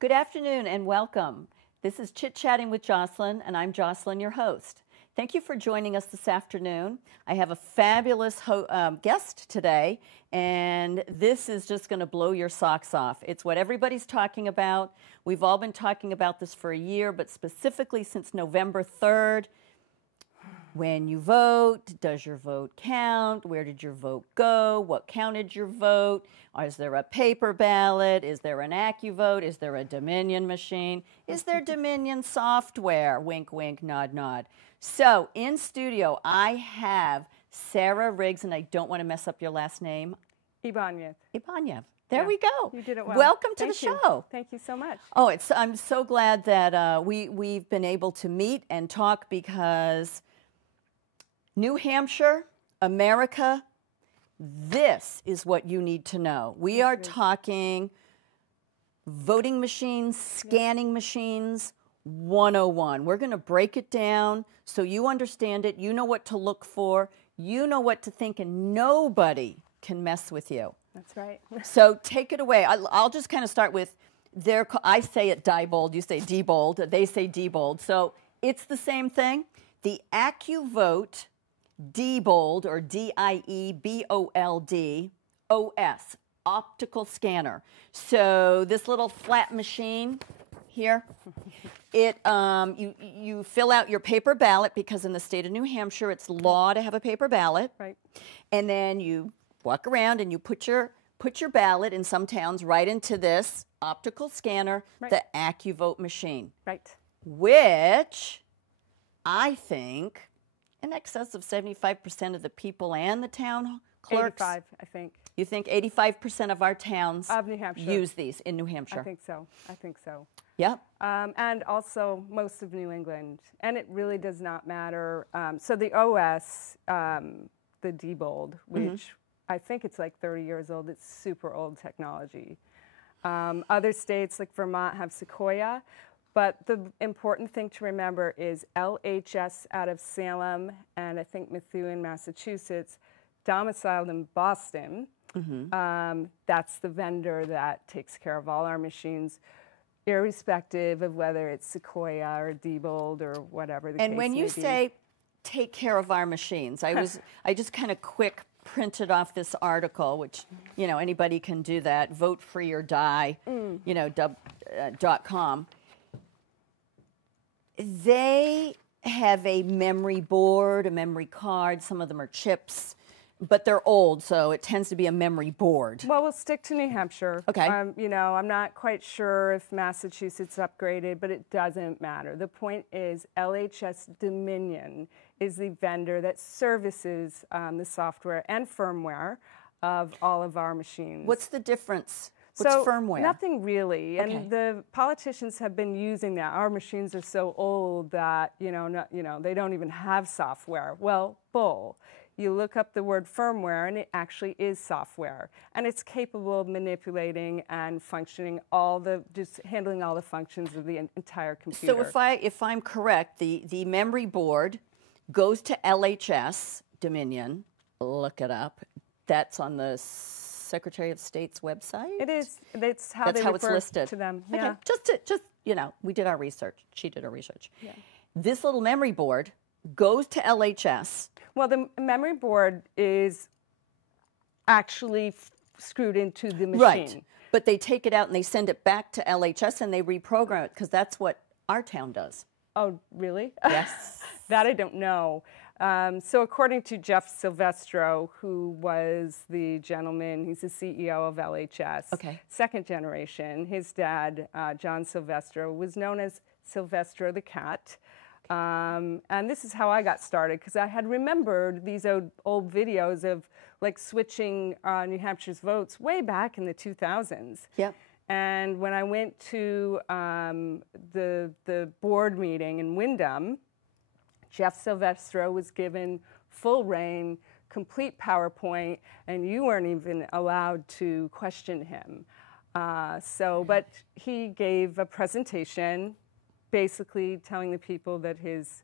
Good afternoon and welcome. This is Chit Chatting with Jocelyn, and I'm Jocelyn, your host. Thank you for joining us this afternoon. I have a fabulous guest today, and this is just going to blow your socks off. It's what everybody's talking about. We've all been talking about this for a year, but specifically since November 3rd. When you vote, does your vote count? Where did your vote go? What counted your vote? Is there a paper ballot? Is there an Accuvote? Is there a Dominion machine? Is there Dominion software? Wink, wink, nod, nod. So in studio, I have Sarah Riggs, and I don't want to mess up your last name. Ibanez. Ibanez. There we go. You did it well. Welcome to the show. Thank you so much. Oh, I'm so glad that we've been able to meet and talk, because New Hampshire, America, this is what you need to know. We are talking voting machines, scanning machines 101. We're going to break it down so you understand it, you know what to look for, you know what to think, and nobody can mess with you. That's right. So take it away. I'll just kind of start with, I say it Diebold, you say Diebold, they say Diebold. So it's the same thing. The Accuvote Diebold, or Diebold OS, optical scanner. So this little flat machine here, you fill out your paper ballot, because in the state of New Hampshire it's law to have a paper ballot. Right. And then you walk around and you put your ballot, in some towns, right into this optical scanner, the Accuvote machine. Right. Which I think in excess of 75% of the people and the town clerks. 85, I think. You think 85% of our towns of New Hampshire use these in New Hampshire? I think so. I think so. Yep. And also most of New England. And it really does not matter. So the OS, the Diebold, which I think it's like 30 years old. It's super old technology. Other states like Vermont have Sequoia. But the important thing to remember is LHS out of Salem, and I think Methuen, Massachusetts, domiciled in Boston. That's the vendor that takes care of all our machines, irrespective of whether it's Sequoia or Diebold or whatever the case may be. And when you say take care of our machines, I just kind of quick printed off this article, which, you know, anybody can do that, vote free or die, you know, .com. They have a memory board, a memory card. Some of them are chips, but they're old, so it tends to be a memory board. Well, we'll stick to New Hampshire. Okay. You know, I'm not quite sure if Massachusetts upgraded, but it doesn't matter. The point is LHS Dominion is the vendor that services the software and firmware of all of our machines. What's the difference? What's firmware? Nothing really, Okay. and the politicians have been using that. Our machines are so old that they don't even have software. Well, bull. You look up the word firmware, and it actually is software, and it's capable of manipulating and functioning just handling all the functions of the entire computer. So if I'm correct, the memory board goes to LHS Dominion. Look it up. That's on the Secretary of State's website? It is. That's how it's listed to them. Okay. Yeah. Just you know, we did our research. She did her research. Yeah. This little memory board goes to LHS. Well, the memory board is actually screwed into the machine. Right. But they take it out and they send it back to LHS and they reprogram it, because that's what our town does. Oh, really? Yes. That I don't know. So according to Jeff Silvestro, who was the gentleman, he's the CEO of LHS, second generation. His dad, John Silvestro, was known as Silvestro the Cat. And this is how I got started, because I had remembered these old videos of like switching New Hampshire's votes way back in the 2000s. Yep. And when I went to the board meeting in Wyndham, Jeff Silvestro was given full reign, complete PowerPoint, and you weren't even allowed to question him. But he gave a presentation, basically telling the people that his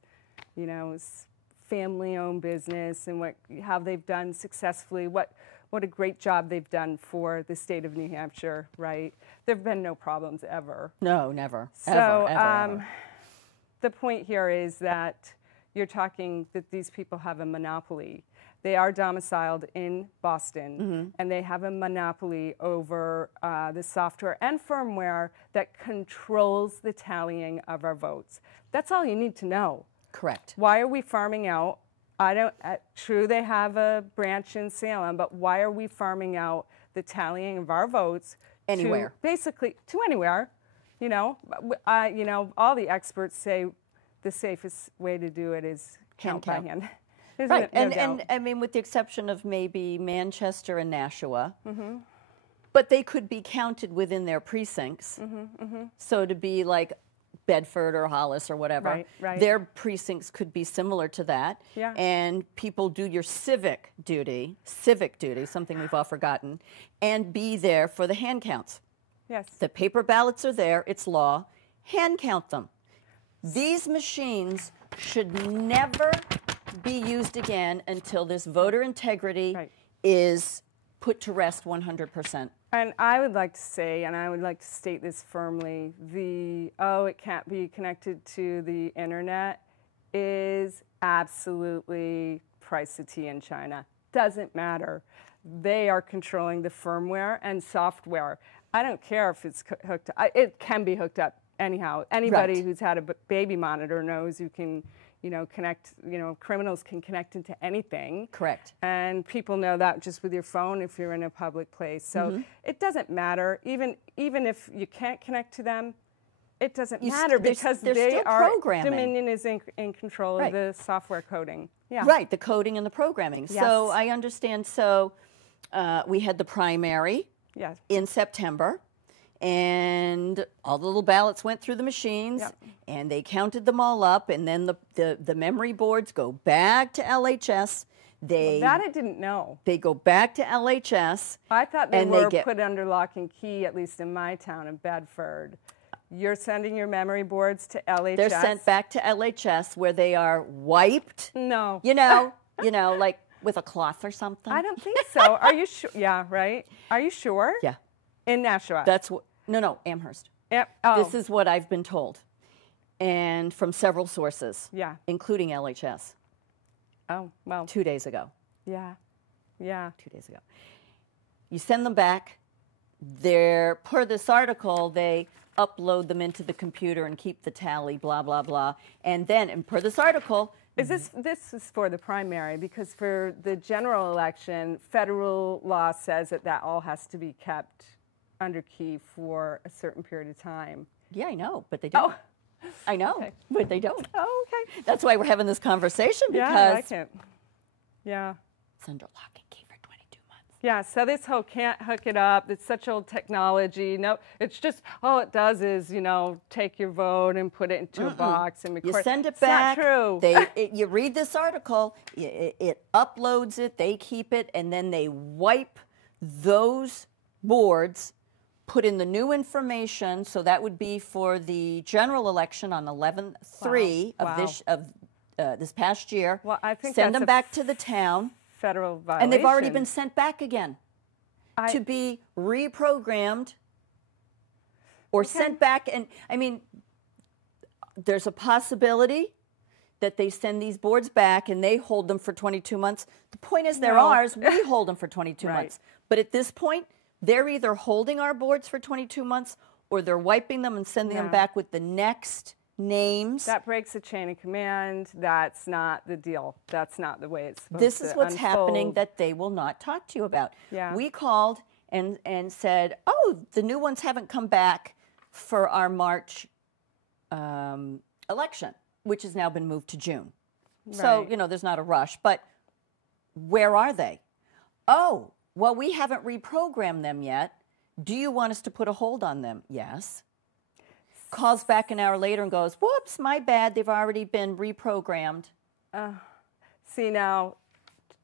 family-owned business and how they've done successfully, what what a great job they've done for the state of New Hampshire, right? There have been no problems ever. No, never. So Ever. the point here is that you're talking that these people have a monopoly. They are domiciled in Boston, and they have a monopoly over the software and firmware that controls the tallying of our votes. That's all you need to know. Correct. Why are we farming out? True, they have a branch in Salem, but why are we farming out the tallying of our votes Anywhere? Basically, to anywhere. You know, all the experts say the safest way to do it is count by hand. Right, and I mean, with the exception of maybe Manchester and Nashua, but they could be counted within their precincts. So to be like Bedford or Hollis or whatever, their precincts could be similar to that. Yeah. And people do your civic duty, something we've all forgotten, and be there for the hand counts. Yes. The paper ballots are there, it's law, hand count them. These machines should never be used again until this voter integrity is put to rest 100%. And I would like to say, and I would like to state this firmly, it can't be connected to the internet is absolutely price of tea in China. Doesn't matter. They are controlling the firmware and software. I don't care if it's hooked up. It can be hooked up anyhow. Anybody who's had a baby monitor knows you can, connect, criminals can connect into anything. Correct. And people know that just with your phone if you're in a public place. So it doesn't matter. Even if you can't connect to them, it doesn't matter because they are, Dominion is in control of the software coding. Yeah. Right, the coding and the programming. Yes. So I understand. So we had the primary in September. And all the little ballots went through the machines, and they counted them all up, and then the memory boards go back to LHS. That I didn't know. They go back to LHS. I thought they were put under lock and key, at least in my town of Bedford. You're sending your memory boards to LHS? They're sent back to LHS where they are wiped. No. Like with a cloth or something. I don't think so. Are you sure? Yeah, right? Are you sure? Yeah. In Nashua? That's what. No, Amherst. Oh. This is what I've been told, and from several sources. Yeah. Including LHS. Oh, well. 2 days ago. Yeah. 2 days ago. You send them back. Per this article, they upload them into the computer and keep the tally. Blah blah blah. And per this article. This is for the primary, because for the general election, federal law says that all has to be kept under key for a certain period of time. Yeah, I know, but they don't. Oh. I know, okay. But they don't. Oh, okay. That's why we're having this conversation, because I like it. Yeah. It's under lock and key for 22 months. Yeah, so this whole can't hook it up, it's such old technology. No, it's just, all it does is, take your vote and put it into a box and record. You send it back. It's not true. You read this article, it uploads it, they keep it, and then they wipe those boards, put in the new information, so that would be for the general election on 11/3 of this past year. Well, I think send them back to the town. Federal violation. And they've already been sent back again to be reprogrammed or sent back. And I mean, there's a possibility that they send these boards back and they hold them for 22 months. The point is they're ours. We hold them for 22 months. But at this point, they're either holding our boards for 22 months or they're wiping them and sending them back with the next names. That breaks the chain of command. That's not the deal. That's not the way it's supposed This to is what's unfold. happening that they will not talk to you about. Yeah. We called and said, the new ones haven't come back for our March election, which has now been moved to June. Right. So, there's not a rush. But where are they? Oh, well, we haven't reprogrammed them yet. Do you want us to put a hold on them? Yes. Calls back an hour later and goes, whoops, my bad, they've already been reprogrammed. See, now,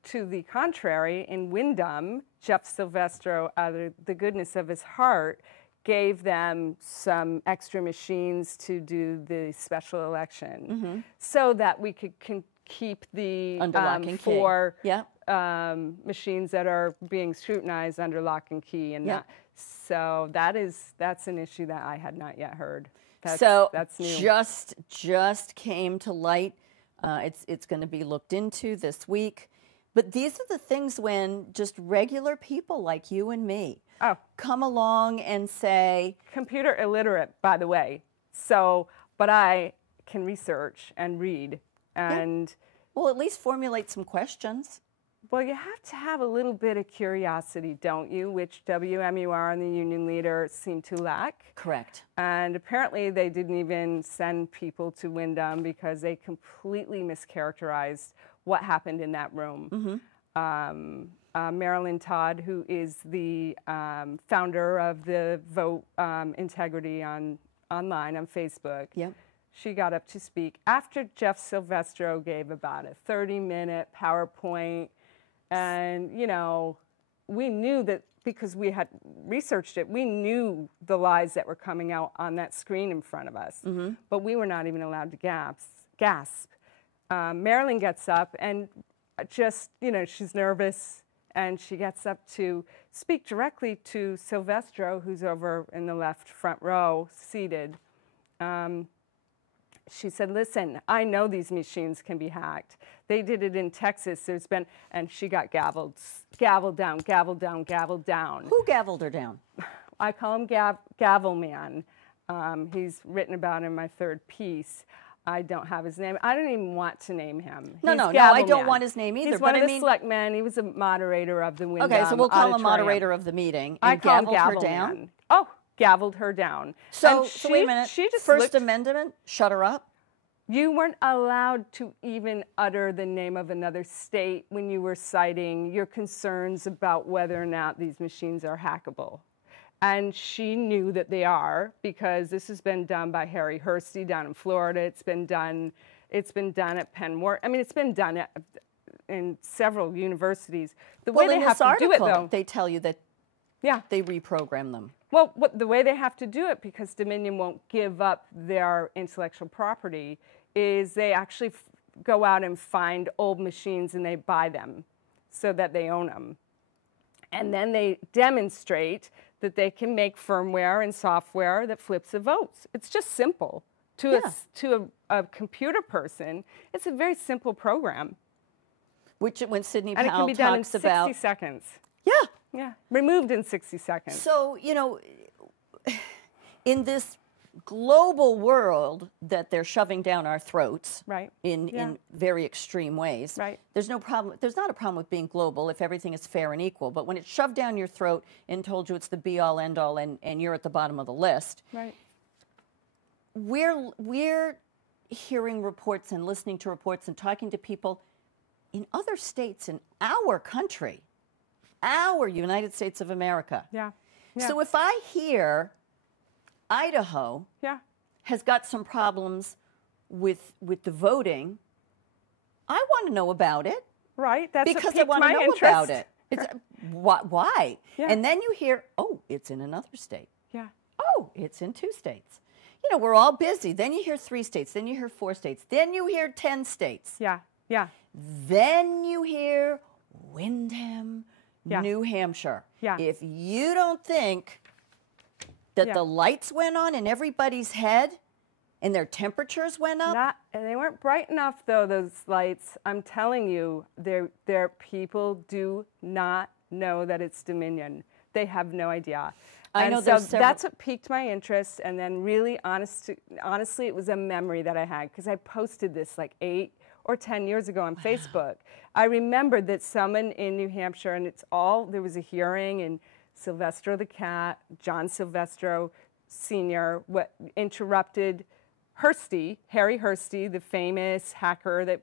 to the contrary, in Wyndham, Jeff Silvestro, out of the goodness of his heart, gave them some extra machines to do the special election so that we could keep the Under lock and key. for Yeah. machines that are being scrutinized under lock and key, and Yep. so that's an issue that I had not yet heard. That's new. just came to light. It's going to be looked into this week. But these are the things when just regular people like you and me come along and say... Computer illiterate, by the way. So, but I can research and read and... Well, at least formulate some questions. Well, you have to have a little bit of curiosity, don't you? Which WMUR and the union leader seem to lack. Correct. And apparently they didn't even send people to Wyndham because they completely mischaracterized what happened in that room. Marilyn Todd, who is the founder of the Vote Integrity online on Facebook, she got up to speak after Jeff Silvestro gave about a 30-minute PowerPoint. And, you know, we knew that because we had researched it, we knew the lies that were coming out on that screen in front of us. But we were not even allowed to gasp. Marilyn gets up and just, you know, she's nervous. And she gets up to speak directly to Silvestro, who's over in the left front row, seated. She said, listen, I know these machines can be hacked. They did it in Texas. There's been, and she got gavelled down, gavelled down, gavelled down. Who gavelled her down? I call him Gavel Man. He's written about in my third piece. I don't have his name. I don't even want to name him. No, I don't want his name either. He's one of the select men. He was a moderator of the Wyndham Okay, so we'll call him auditorium. moderator of the meeting. I And call him gavelled her Gavel down? Man. Oh, gavelled her down. So, And so wait a minute. She just First looked, Amendment, shut her up? You weren't allowed to even utter the name of another state when you were citing your concerns about whether or not these machines are hackable. And she knew that they are because this has been done by Harry Hursty down in Florida. It's been done at Penn. I mean, it's been done in several universities. The way they have to do it, though, they tell you that they reprogram them. Well, the way they have to do it, because Dominion won't give up their intellectual property, is they actually go out and find old machines and they buy them so that they own them. And then they demonstrate that they can make firmware and software that flips the votes. It's just simple. To a computer person, it's a very simple program. Which, when Sidney and Powell it can be done in talks 60 about... seconds. Yeah. Yeah, removed in 60 seconds. So, you know, in this global world that they're shoving down our throats in very extreme ways, there's no problem. There's not a problem with being global if everything is fair and equal. But when it's shoved down your throat and told you it's the be-all, end-all, and you're at the bottom of the list, we're hearing reports and listening to reports and talking to people in other states in our country, our United States of America. So if I hear Idaho has got some problems with the voting, I want to know about it. Right, that's because I want to know about it. It's, why? And then you hear, oh, it's in another state. Oh, it's in 2 states. You know, we're all busy. Then you hear 3 states. Then you hear 4 states. Then you hear 10 states. Then you hear Wyndham, New Hampshire. If you don't think that the lights went on in everybody's head and their temperatures went up. And they weren't bright enough, though, those lights. I'm telling you, their people do not know that it's Dominion. They have no idea. I know so that's what piqued my interest. And then really, honestly, it was a memory that I had because I posted this like 8 or 10 years ago on Facebook. I remembered that someone in New Hampshire, and there was a hearing, and Silvestro the cat, John Silvestro Sr., interrupted Harry Hursty, the famous hacker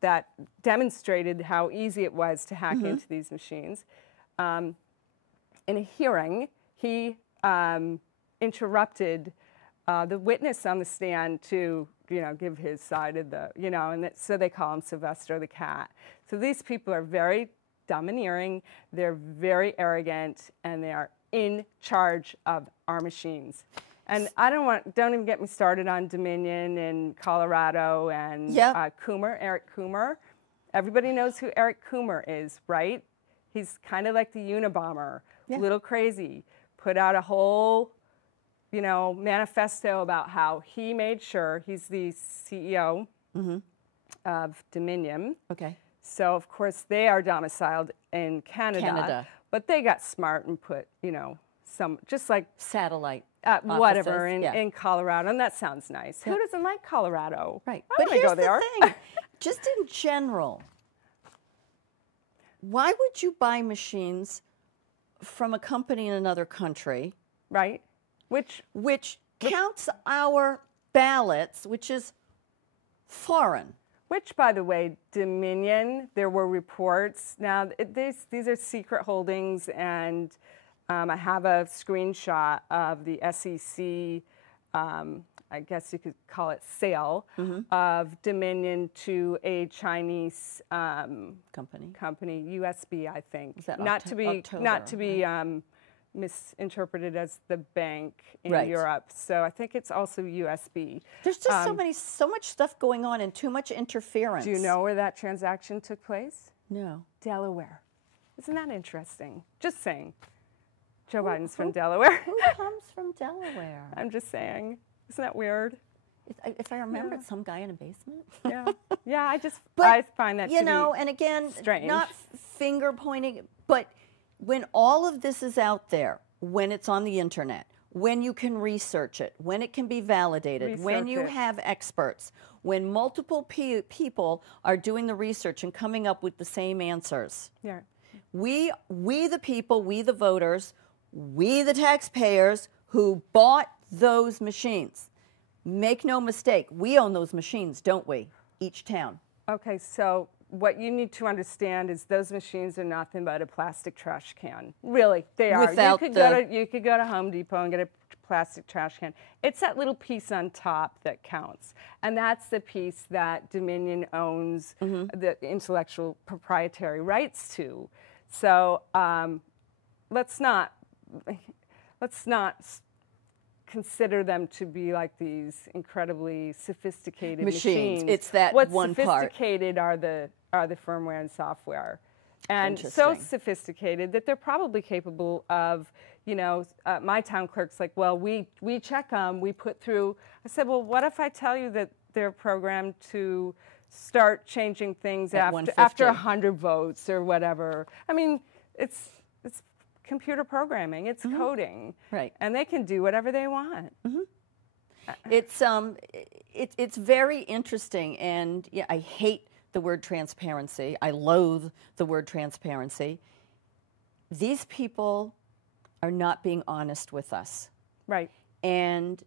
that demonstrated how easy it was to hack into these machines. In a hearing, he interrupted the witness on the stand to, give his side of the, so they call him Silvestro the cat. So these people are very domineering, they're very arrogant, and they are in charge of our machines. And don't even get me started on Dominion in Colorado and Eric Coomer. Everybody knows who Eric Coomer is, right? He's kind of like the Unabomber, a little crazy. Put out a whole, manifesto about how he made sure, he's the CEO of Dominion. Okay. So, of course, they are domiciled in Canada. But they got smart and put, some, just like satellite whatever in Colorado, and that sounds nice. Who doesn't like Colorado? Right. I want to go there. The thing, just in general, why would you buy machines from a company in another country? Right. Which counts our ballots, which is foreign. Which, by the way, Dominion, there were reports. Now, these are secret holdings, and I have a screenshot of the SEC, I guess you could call it sale, of Dominion to a Chinese company, USB, I think. Is that not to be misinterpreted as the bank in Europe. So I think it's also USB. There's just so much stuff going on and too much interference. Do you know where that transaction took place? No. Delaware. Isn't that interesting? Just saying. Joe Biden's from Delaware. Who comes from Delaware? I'm just saying. Isn't that weird? If I remember, it's some guy in a basement. Yeah. I find that to be and again, strange. Not finger pointing, but when all of this is out there, when it's on the internet, when you can research it, when it can be validated, when you have experts, when multiple people are doing the research and coming up with the same answers. Yeah. We the people, we the voters, we the taxpayers who bought those machines. Make no mistake, we own those machines, don't we? Each town. Okay, so what you need to understand is those machines are nothing but a plastic trash can. Really, they are. You could go to Home Depot and get a plastic trash can. It's that little piece on top that counts. And that's the piece that Dominion owns the intellectual proprietary rights to. So let's not consider them to be like these incredibly sophisticated machines. It's that one part. What's sophisticated are the firmware and software, and so sophisticated that they're probably capable of, my town clerk's like, well, we check them, we put through. I said, well, what if I tell you that they're programmed to start changing things after 100 votes or whatever? I mean, it's computer programming, it's coding, right? And they can do whatever they want. It's very interesting, and I hate the word transparency. I loathe the word transparency. These people are not being honest with us, right? And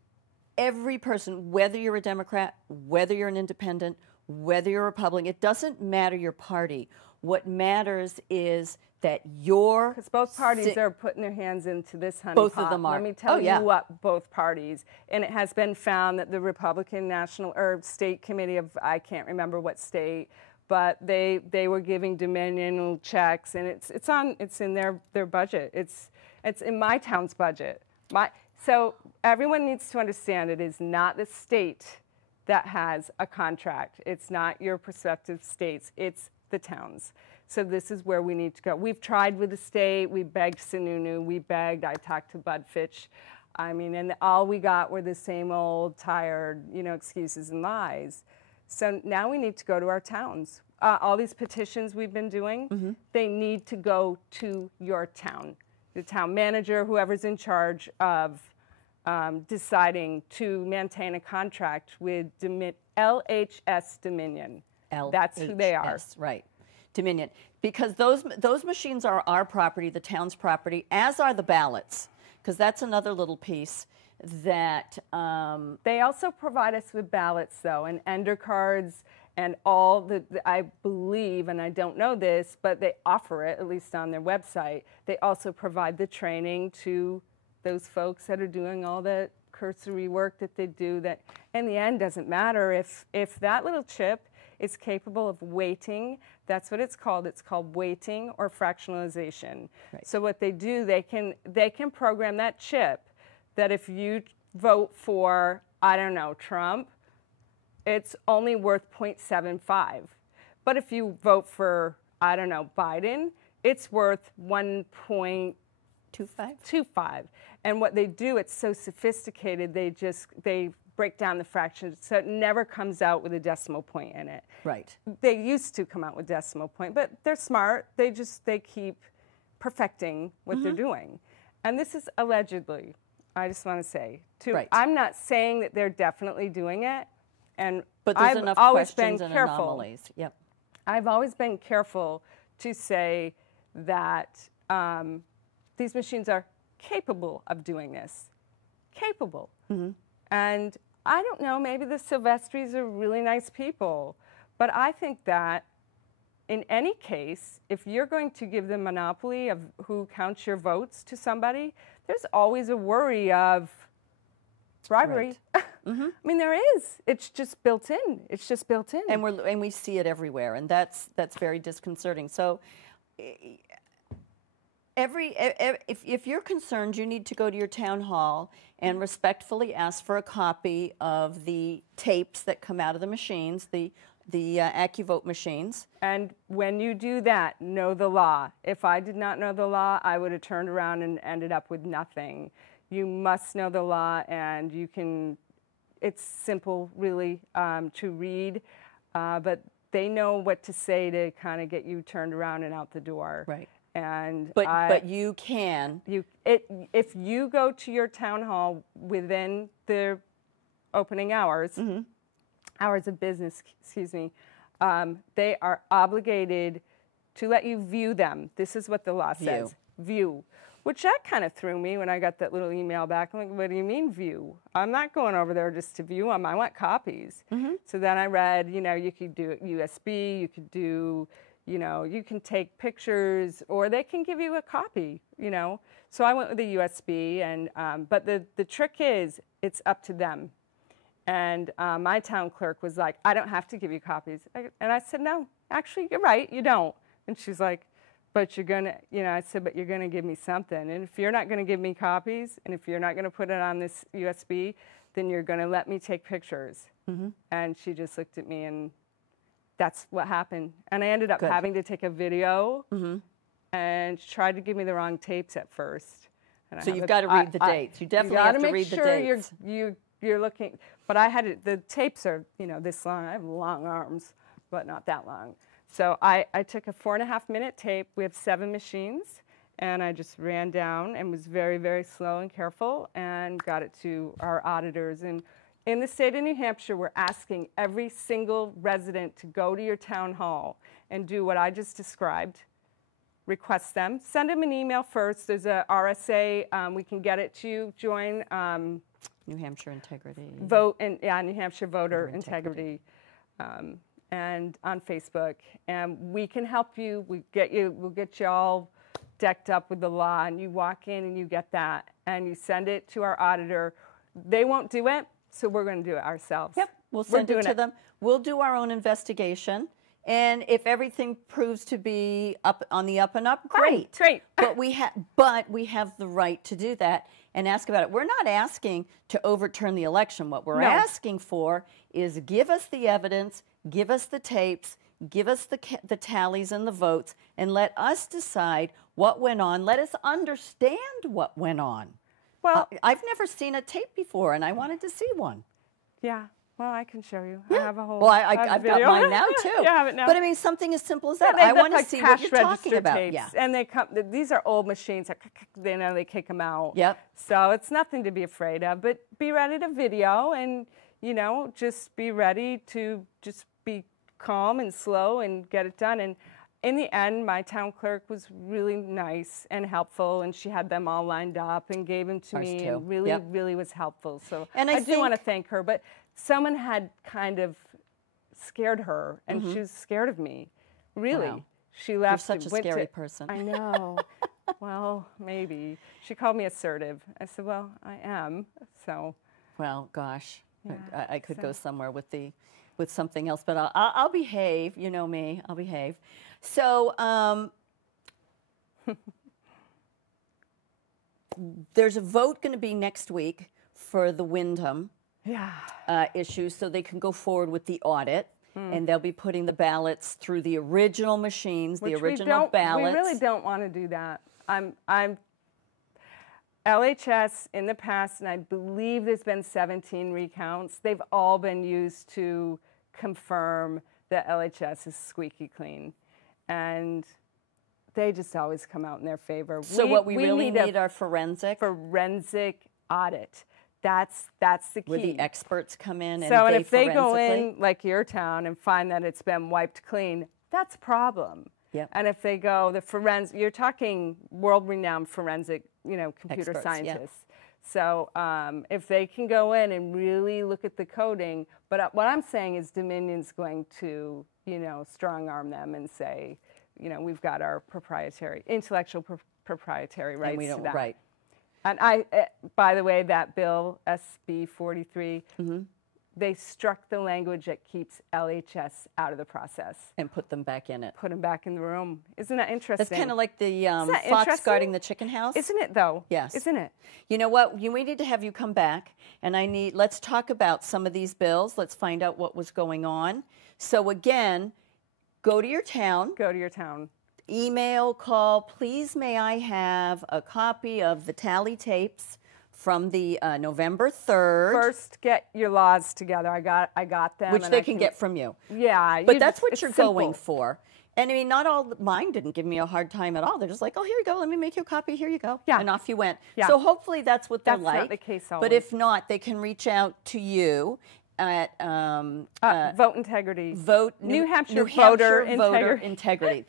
every person, whether you're a Democrat, whether you're an independent, whether you're a Republican, it doesn't matter your party. What matters is that because both parties are putting their hands into this honey pot. Both of them are. Let me tell you what, both parties. And it has been found that the Republican National or State Committee of, I can't remember what state, but they were giving Dominion checks, and it's in their budget. It's in my town's budget. So everyone needs to understand it is not the state that has a contract. It's not your prospective states. It's the towns. So this is where we need to go. We've tried with the state. We begged Sununu. We begged. I talked to Bud Fitch. I mean, and all we got were the same old tired, excuses and lies. So now we need to go to our towns. All these petitions we've been doing, they need to go to your town. The town manager, whoever's in charge of deciding to maintain a contract with LHS Dominion. That's who they are. Right. Dominion, because those machines are our property, the town's property, as are the ballots, because that's another little piece that... They also provide us with ballots, though, and ender cards, and all I believe, and I don't know this, but they offer it, at least on their website. They also provide the training to those folks that are doing all the cursory work that they do that, in the end, doesn't matter. If that little chip is capable of weighting, that's what it's called. It's called weighting or fractionalization. Right. So what they do, they can program that chip that if you vote for, I don't know, Trump, it's only worth 0.75. But if you vote for, I don't know, Biden, it's worth 1.25. And what they do, it's so sophisticated, they break down the fractions so it never comes out with a decimal point in it. Right. They used to come out with decimal point, but they're smart. They keep perfecting what they're doing. And this is allegedly, I just want to say, too. Right. I'm not saying that they're definitely doing it. But there's I've enough always questions been and careful. anomalies. Yep. I've always been careful to say that these machines are capable of doing this. Capable. And I don't know, maybe the Silvestris are really nice people. But I think that in any case, if you're going to give the monopoly of who counts your votes to somebody, there's always a worry of bribery. Right. I mean, there is. It's just built in. It's just built in. And we see it everywhere, and that's very disconcerting. So, if you're concerned, you need to go to your town hall and respectfully ask for a copy of the tapes that come out of the machines, the Accuvote machines. And when you do that, know the law. If I did not know the law, I would have turned around and ended up with nothing. You must know the law, and you can. It's simple, really, to read, but they know what to say to kind of get you turned around and out the door. Right. And but you can. If you go to your town hall within the opening hours, hours of business, excuse me, they are obligated to let you view them. This is what the law says. View. Which that kind of threw me when I got that little email back. I'm like, what do you mean view? I'm not going over there just to view them. I want copies. So then I read, you could do USB, you could do, you can take pictures, or they can give you a copy, So I went with the USB, and but the trick is, it's up to them. And my town clerk was like, I don't have to give you copies. And I said, no, actually, you're right, you don't. And she's like, but you're going to, I said, but you're going to give me something. And if you're not going to give me copies, and if you're not going to put it on this USB, then you're going to let me take pictures. And she just looked at me, and that's what happened. And I ended up having to take a video, and she tried to give me the wrong tapes at first. And so you've got to read the dates. You definitely have to read the dates. You're looking, but I had the tapes are, this long. I have long arms, but not that long. So I took a 4.5-minute tape. We have 7 machines, and I just ran down and was very, very slow and careful and got it to our auditors. And in the state of New Hampshire, we're asking every single resident to go to your town hall and do what I just described. Request them. Send them an email first. There's a RSA. We can get it to you. Join New Hampshire Integrity. Vote, and New Hampshire Voter Integrity. And on Facebook, and we can help you. We'll get you all decked up with the law, and you walk in and you get that, and you send it to our auditor. They won't do it, so we're going to do it ourselves. Yep, we'll send it to them. We'll do our own investigation, and if everything proves to be on the up and up, great. Great. But we have the right to do that and ask about it. We're not asking to overturn the election. What we're asking for is give us the evidence. Give us the tapes, give us the tallies and the votes, and let us decide what went on. Let us understand what went on. Well, I've never seen a tape before, and I wanted to see one. Yeah, well, I can show you. Yeah. I have a whole. Well, I've got mine now too. You have it now. But I mean, something as simple as that. Yeah, I want to like see what you're talking about. Tapes, yeah, and they come. These are old machines. They kick them out. Yep. So it's nothing to be afraid of. But be ready to video, and just be ready to just be calm and slow and get it done. And in the end, my town clerk was really nice and helpful, and she had them all lined up and gave them to me, and really was helpful. So I do want to thank her. But someone had kind of scared her, and she was scared of me. Really, wow. She left. You're such a scary person. I know. Well, maybe she called me assertive. I said, "Well, I am." So. Well, gosh, yeah, I could go somewhere with something else, but I'll behave. You know me, I'll behave. So there's a vote going to be next week for the Wyndham issues so they can go forward with the audit. And they'll be putting the ballots through the original machines, the original ballots. We really don't want to do that. I'm LHS in the past, and I believe there's been 17 recounts. They've all been used to confirm that LHS is squeaky clean. And they just always come out in their favor. So what we really need are forensic audit. That's the key. Where the experts come in and so, and if they go in, like your town, and find that it's been wiped clean, that's a problem. Yep. And if they go, the forensic, you're talking world-renowned forensic, computer experts, scientists. Yeah. So if they can go in and really look at the coding, but what I'm saying is Dominion's going to, strong-arm them and say, we've got our intellectual proprietary rights to that. Right. And by the way, that bill, SB 43, they struck the language that keeps LHS out of the process. And put them back in it. Put them back in the room. Isn't that interesting? It's kind of like the fox guarding the chicken house. Isn't it, though? Yes. Isn't it? You know what? We need to have you come back, and let's talk about some of these bills. Let's find out what was going on. So again, go to your town. Go to your town. Email, call, please may I have a copy of the tally tapes from the November 3rd. First, get your laws together. I got them. Which they can get from you. Yeah. But that's what you're going for. And I mean, not all, mine didn't give me a hard time at all. They're just like, oh, here you go, let me make you a copy, here you go. Yeah. And off you went. Yeah. So hopefully that's what they're like. That's not the case always. But if not, they can reach out to you at vote integrity. New Hampshire voter integrity.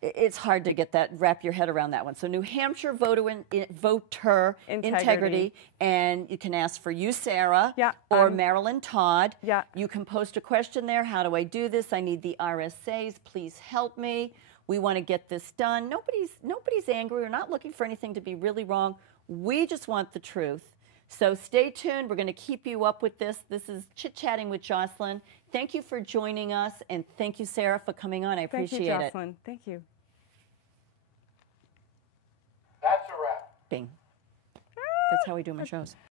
It's hard to wrap your head around that one. So New Hampshire voter integrity, and you can ask for you, Sarah, or Marilyn Todd. Yeah. You can post a question there. How do I do this? I need the RSAs. Please help me. We want to get this done. Nobody's angry. We're not looking for anything to be really wrong. We just want the truth. So stay tuned. We're going to keep you up with this. This is Chit Chatting with Jocelyn. Thank you for joining us, and thank you, Sarah, for coming on. I appreciate it. Thank you, Jocelyn. Thank you. That's a wrap. Bing. That's how we do my shows.